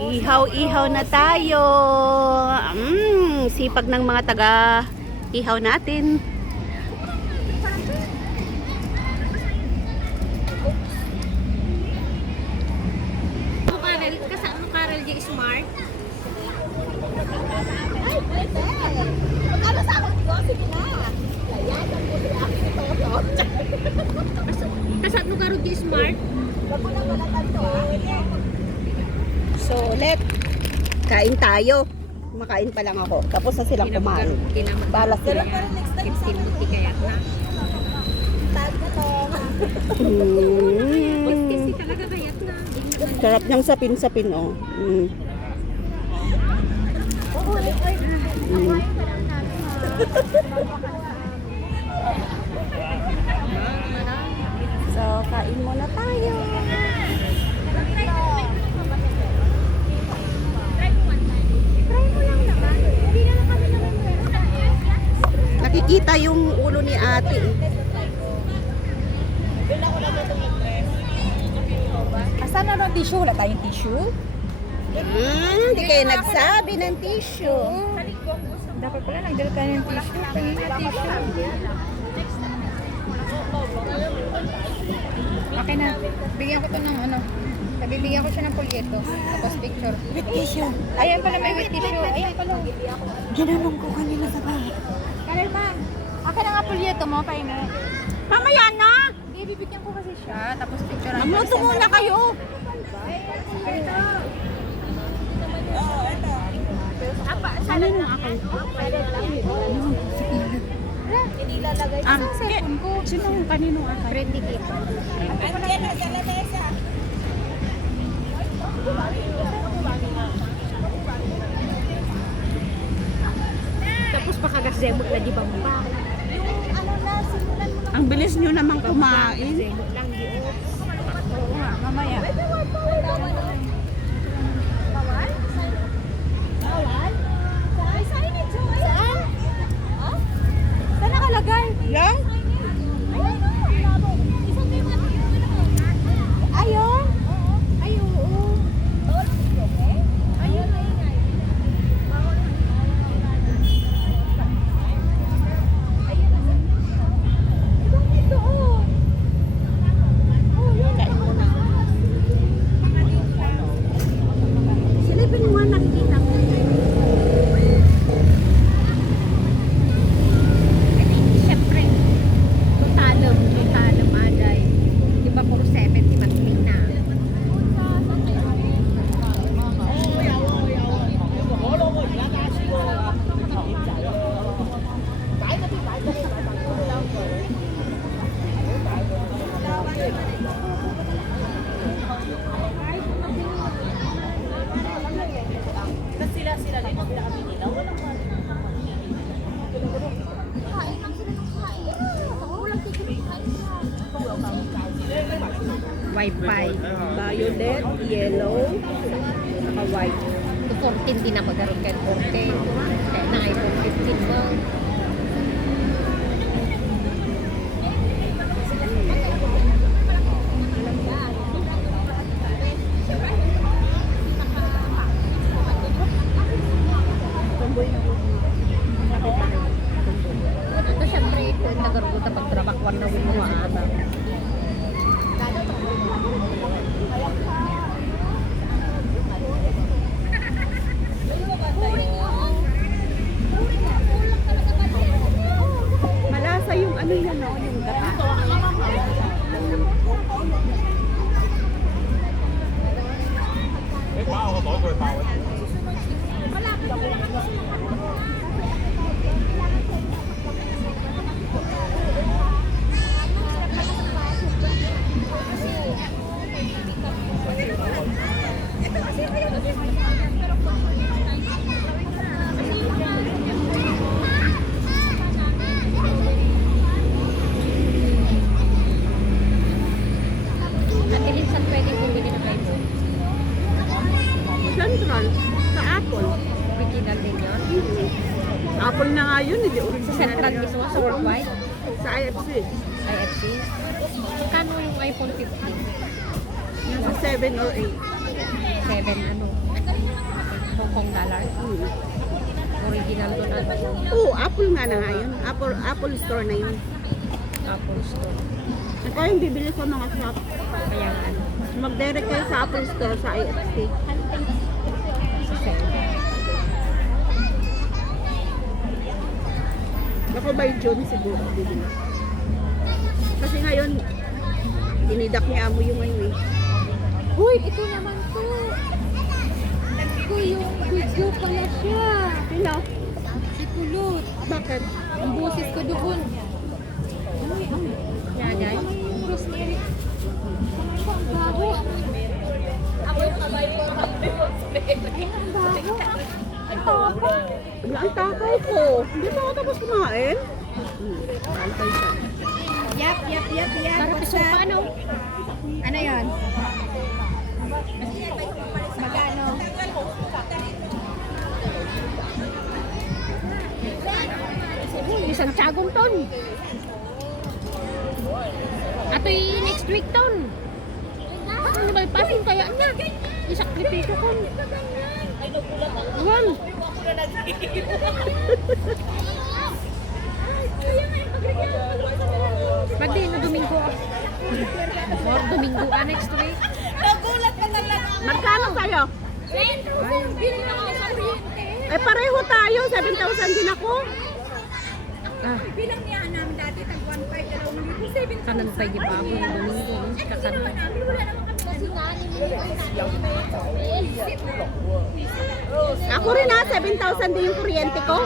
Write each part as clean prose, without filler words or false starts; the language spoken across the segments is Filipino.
Ihaw-ihaw na tayo. Sipag ng mga taga-ihaw natin. Kasama Carol J. Smart. Ano sa akin ko? Sige na. Ayan, ang puti akin ito. Kasama Carol J. Smart. Bago na malatan to. So, kain tayo. Kumakain pa lang ako. Tapos na silang kumain. Balas sila. 15 kaya na. Tag na to. Kasi talaga kayat na. Sarap niyang sapin-sapin, oh. So, kain muna tayo. Nakikita yung ulo ni ate. Asan na ng tissue? Wala tayong tissue? Hindi kayo nagsabi ng tissue. Dapat pala nagdala tayo ng tissue. Pagin na tissue. Okay na. Bigyan ko to ng ano. Bibigyan ko siya ng polyeto. Tapos picture. With tissue. Ayan pala may with tissue. Ayan pala. Ginanong ko kanina sa bahay. Kanel pa. Akin na nga polyeto mo. Pahinga. Mamaya na! Hindi, bibigyan ko kasi siya. Tapos picture. Mamuto muna kayo. Sana nung akin. Inilalagay ko sa cellphone ko. Sino ang kanino ata? Friendly kit. Andiyan na sa lamesa. Tapos pakagasdemot na di ba mo pa? Yung ano na, simulan mo na. Ang bilis nyo naman kumain. Demot lang di off. Oo nga, mamaya. Bawal? Bawal? May signage yun. Saan? Ha? Saan nakalagay? Lang? Ayun o. Isang kayo mga ayun? Ay, oo. Bawal ang video, okay? Ayun na ingay. Bawal ang ayun na. Ibang dito, oh. Oh, yun. Kain muna. Silipin mo nga nakikita ko. Siyempre, tutalom aday. Di ba puro 70 matling na? Wi-Fi. Violet, yellow, saka white. To 14 din na magaroon kayo 14. Kaya na iPhone 15 mo. Ito syempre, kung nagaroon na pagtrabakwan na win mo ata. Malasa yung ano yan, no? Yung gata. At ilin saan pwede bumili ng iPhone? Central, sa Apple. Original din yun? Apple na nga yun, hindi Sa original. Central mismo, sa worldwide? Sa IFC. IFC? Magkano yung iPhone 15? Nasa 7 or 8. 7 ano? Hong Kong dollar. Original to na. Oo, Apple nga na nga yun. Apple store na yun. Apple store. Ito yung bibili ko mga shop. Kaya nga. Mag-direct kayo sa Apple store sa IFC. Ako by June siguro bibili. Kasi ngayon, dinidak niya amo yung ngayon eh. Uy, ito naman to. Ito yung video pala siya. Sino? Si Kulot. Bakit? Ang boses ko doon. Yan, yan. Rosemary. Ang bago. Ang bago. Ang bago. Ang takay ko. Hindi pa ako tapos kumain. Bantay siya. Yap. Sarap isupa, no? Ano yan? Magkano? Isang tsagong ton. Ato'y next week ton. Ano ba pasin kaya niya? Isakripisyo ko. Awan. Pwede na Domingo. More Domingo next week. Magkano sa'yo? Eh pareho tayo. 7,000 din ako. Ah, Bilang niya namin dati, tag 1.5 na lang ulit. 7,000. kanan pa yung pa ako ng Domingo. Kakanan. Wala naman kami kasi Ako rin ha. 7,000 din yung kuryente ko.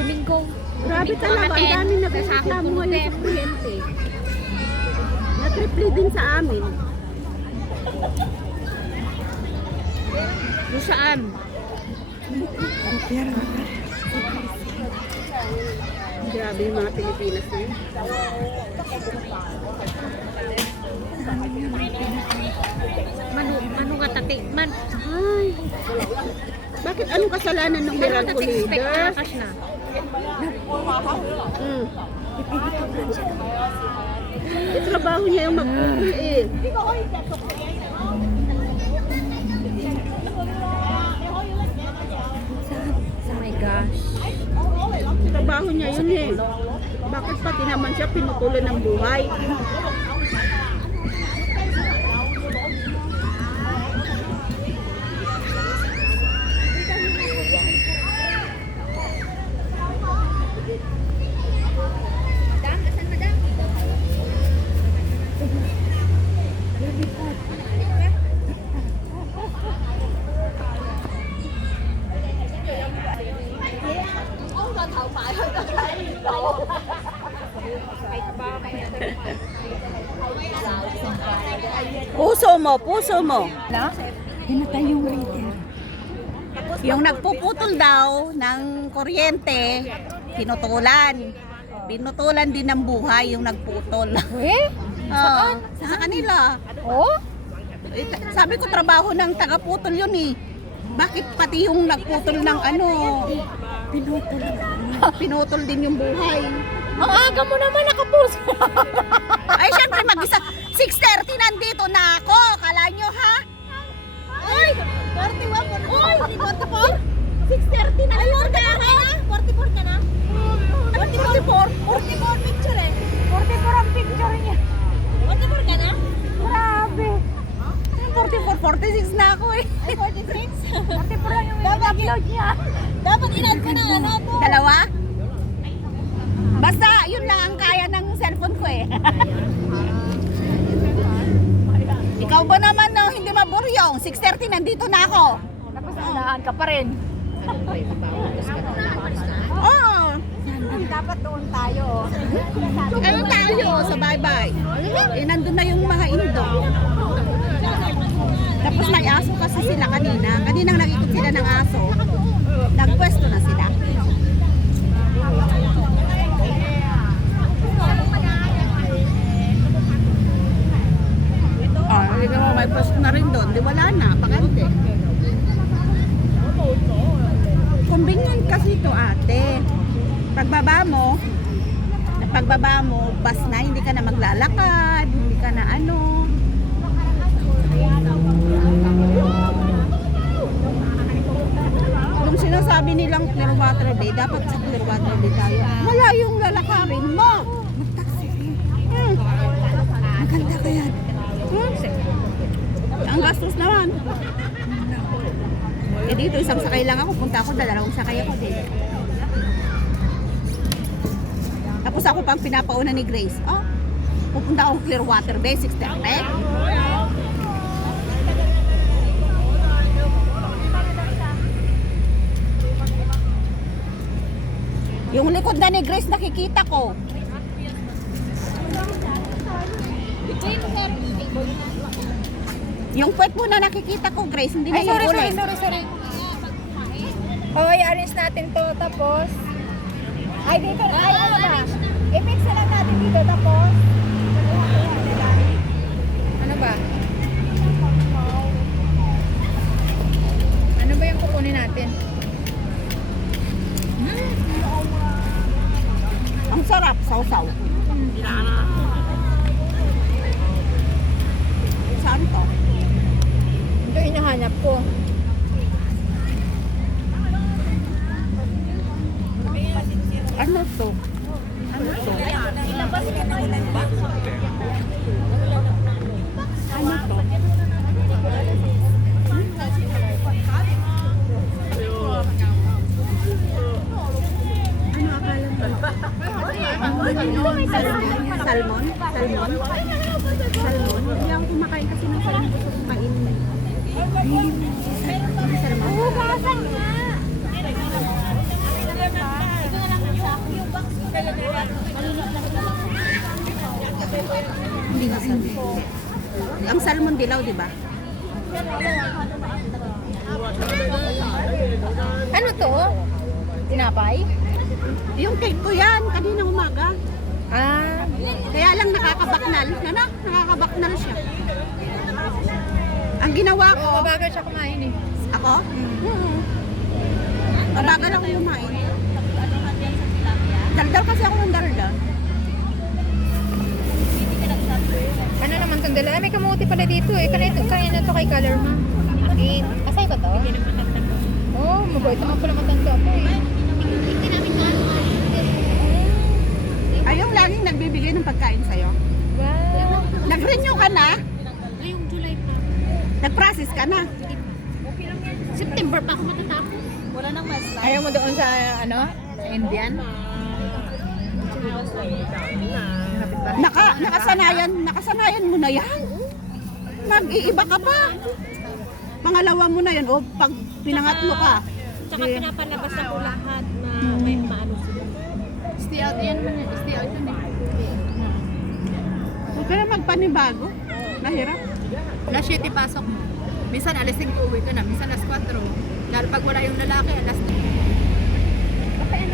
Domingo. Grabe talaga. Ang dami nagreklamo ngayon sa kuryente. Na-triple din sa amin. Doon saan? Grabe yung mga Pilipinas na yun. Manu nga tati. Ay. Bakit anong kasalanan ng Miracle Leader? Cash na. Mm. Trabaho niya yung mag-cookie eh. Oh my gosh. Trabaho niya yun eh. Bakit pati naman siya pinutulan ng buhay? Puso mo. Hinatay yung waiter. Yung nagpuputol daw ng kuryente, pinutulan. Pinutulan din ng buhay yung nagputol. Eh? Sa kanila. Oh? Sabi ko trabaho ng tagaputol yun eh. Bakit pati yung nagputol ng ano, pinutol din yung buhay. Ang aga mo naman nakapuso. Ay syempre mag-isa, 6:30 nandito na ako. Kala nyo ha? Ay, 41, 44, 6:30 na. Ay, 44 ka na? 44 picture eh. 44 ang picture niya. 44 ka na? Grabe. 44, 46 na ako eh. Ay, 46? 44 lang yung upload niya. Dapat inad ko na ano to. Dalawa? Basta yun lang ang kaya ng cellphone ko eh. Ikaw ba naman no, hindi maburyong? 6:30 nandito na ako. Tapos unahan ka pa rin. Oo. Dapat doon tayo. Ano tayo sa bye-bye? Eh nandun na yung mga indo. Tapos may aso kasi sila kanina. Kaninang nakikot sila ng aso. Nagpwesto na sila. pagbaba mo, bus na, hindi ka na maglalakad, hindi ka na ano. Yung sinasabi nilang Clearwater Bay, dapat sa Clearwater Bay tayo. Wala yung lalakarin mo. Mag-taxi. Maganda ka yan. Ang gastos naman. Eh dito, isang sakay lang ako. Punta ako, dalawang sakay ako din. Tapos ako pang pinapauna ni Grace. Oh, pupunta akong Clearwater Bay, 6:30. Yung likod na ni Grace nakikita ko. Yung puwet mo na nakikita ko, Grace, hindi na Ay, sorry. yung ulit. Okay, arrange natin to. Tapos, ay, dito. Ay, ano ba? I-fix na lang natin dito. Tapos, ano ba? Ano ba yung kukunin natin? Ang sarap, sausaw. Saan to? Ito hinahanap ko. Ano to? Ano to? Ano to? Ano akala mo? Salmon? Salmon? Salmon? Hindi ako kumakain kasi ng salmon. Gusto kumain. Salmon? Hugasan nga! Hindi nga hindi. Ang salmon dilaw, di ba? Ano to? Tinapay? Yung cake ko yan, kanina umaga. Ah, Kaya lang nakakabaknal. Ano? Nakakabaknal siya. Ang ginawa ko, mabagal siya kumain eh. ako? Mabagal ako kumain. Daldal kasi ako ng daldal. Ano naman itong dala? Ay, may kamuti pala dito eh. Kanina to kay Color Ma. Akin. Asay ba to? Oh, mabait naman pala matanda po eh. Ay, yung laging nagbibigay ng pagkain sa'yo. Wow. Nag-renew ka na? Ngayong July pa. Nag-process ka na? September pa ako matatapos. Ayaw mo doon sa ano? Sa Indian? Nakasanayan mo na yan. Mag-iiba ka pa. Pangalawa mo na yan. O pag pinangatlo ka. Tsaka pinapalabas ako lahat na may maano sila. Stay out yan. Stay out yun eh. Huwag ka na magpanibago. Nahirap. Alas 7 pasok mo. Minsan alas 5 uwi ka na. Minsan alas 4. Lalo pag wala yung lalaki, alas 3.